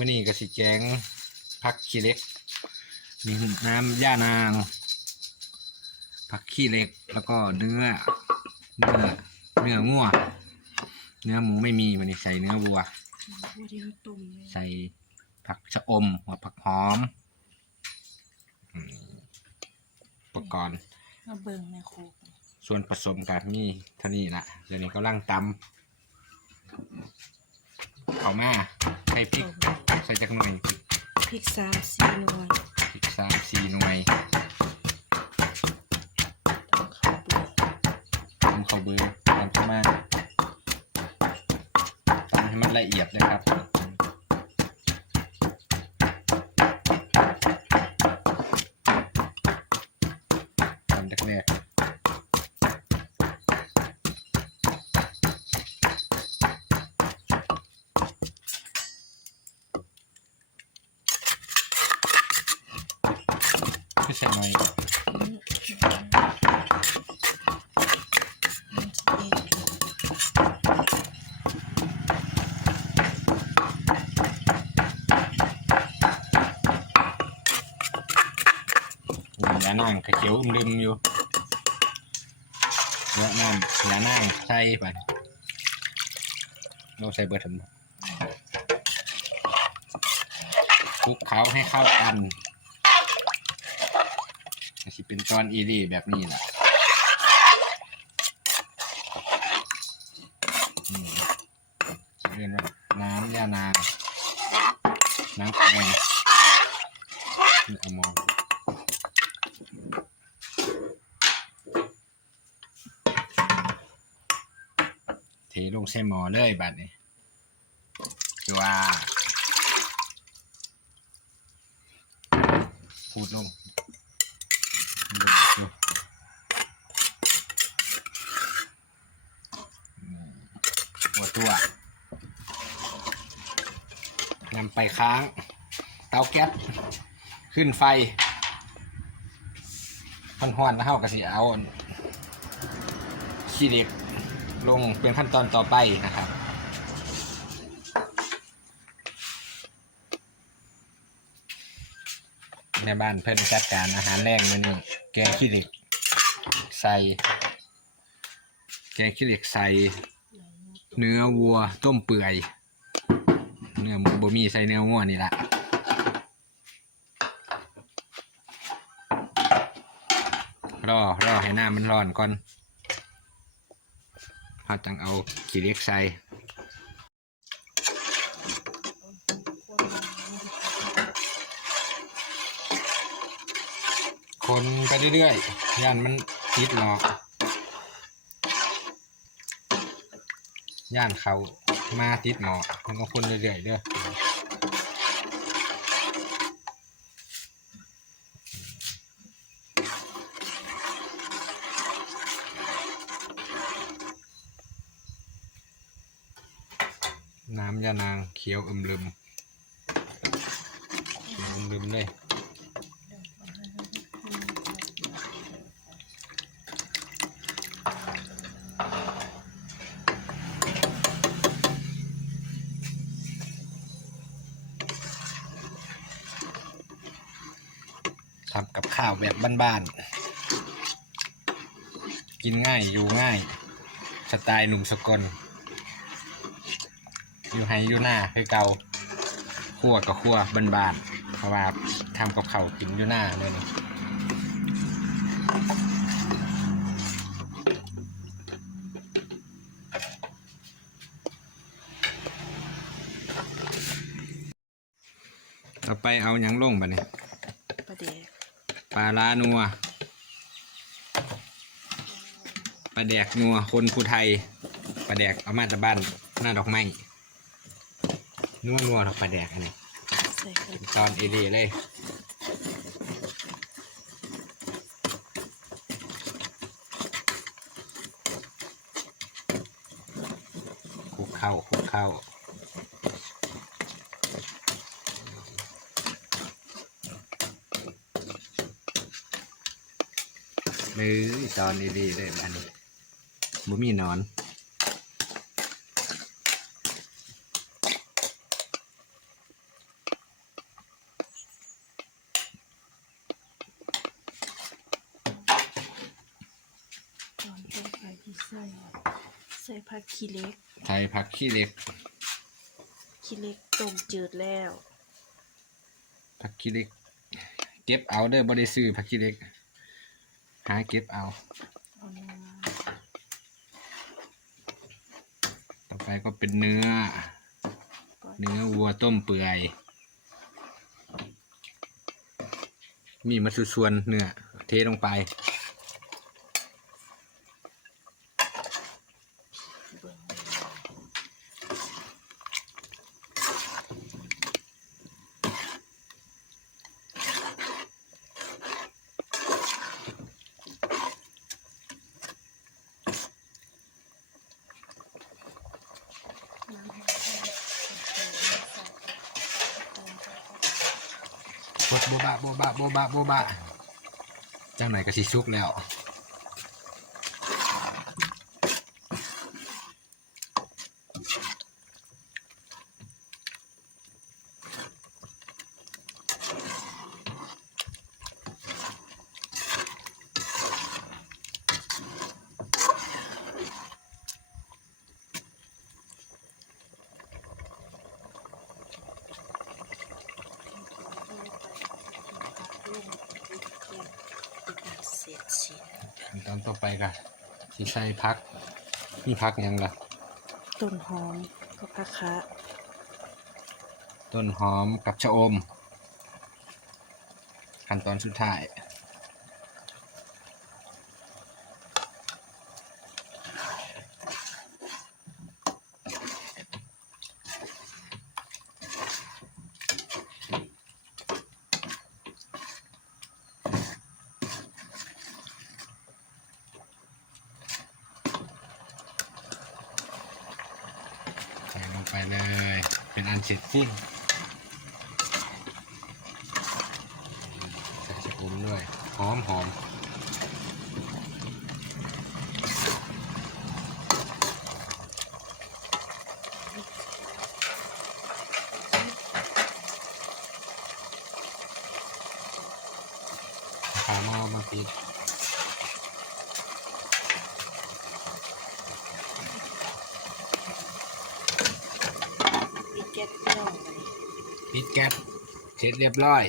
มื่อนี้ก็สิแจงผักขี้เหล็ก มีน้ำย่านางผักขี้เหล็กแล้วก็เนื้อ เนื้อเนื้องัวเนื้อหมูไม่มีวันนี้ใส่เนื้อวัววัวที่เขาต้มเลยใส่ผักชะอมหัวผักหอมอืมอุปกรณ์มาเบิ่งในโคกส่วนผสมกันนี่เท่านี้ละเดี๋ยวนี้กำลังตำเขามาใส่พริกใส่จักหน่อยพริกสามสี่หน่วยพริกสามสี่หน่วยต้องเข้าเบื่อทำข้าวเบอร์ตามเข้ามาทำให้มันละเอียดนะครับทำแรก ๆไม่ใช่หน่อยอืมมันางกระเขียวอึมดึมอยู่ยานั่งยานั่งใส่ไปเราใส่เบอร์ถึงคลุกเขาให้เข้ากัน สิเป็นตอนอีรีแบบนี้แหละเรียนว่าน้ำยานางน้ำแกงนี่เอามองเทลงใส่หมอเลยบัดนี้คือว่าพูดลง หัวตัวนำไปค้าง เตาแก๊สขึ้นไฟห่อนๆแล้วเฮาก็สิเอาขี้เหล็กลงเป็นขั้นตอนต่อไปนะครับ ในบ้านเพิ่นจัดการอาหารแรงมื้อนี้แกงขี้เหล็ก ใส่ แกงขี้เหล็กใส่ เนื้อวัวต้มเปื่อย เนื้อหมูบ่มีใส่เนื้อวัวนี่ละรอรอให้น้ำมันร้อนก่อนเราจังเอาขี้เหล็กใส่ คนไปเรื่อยๆย่านมันติดหลอกย่านเขามาติดหมอกมันก็คนเรื่อยๆเด้อน้ำยานางเขียวอึมลืมอึมลืมเลย ทำกับข้าวแบบบ้านๆ กินง่ายอยู่ง่าย สไตล์หนุ่มสกล อยู่ไฮอยู่หน้าคือเกาคั่วกับคั่วบ้านๆเพราะว่าทำกับข้าวกินอยู่หน้าเลยนี่ต่อไปเอาหยังลงบัดนี้ประเดี๋ยว ปลาลานัวปลาแดกนัวคนผู้ไทยปลาแดกเอามาจากบ้านหน้าดอกไม้นัวนัวดอกปลาแดกอันนี้ใส่กระตอนเอเดีเลย มือตอนดีๆเลยอันนี้บ่มีนอนตอนแส่ใส่ใส่ผักขี้เล็กใส่ผักขี้เล็กขี้เล็กต้มจืดแล้ว ผักขี้เล็ก เก็บเอาเด้อบริด้ซื้อผักขี้เล็ก หาเก็บเอา ต่อไปก็เป็นเนื้อ เนื้อวัวต้มเปื่อย มีมาสุส่วนเนื้อเทลงไป เบิ่งน้ำหอม ใส่โบบะโบบะโบบะโบบะจังไหนก็สิสุกแล้ว ตอนต่อไปก็สิใส่พักมีพักหยังล่ะ ต้นหอมก็ผักคะต้นหอมกับชะอม ขั้นตอนสุดท้าย ใส่ลงไปเลย เป็นเสร็จสิ้นใส่ชะอมด้วย หอมหอมขาหม้อมาปิด แก๊สเปรี้ยวไปปิดแก๊สเสร็จเรียบร้อย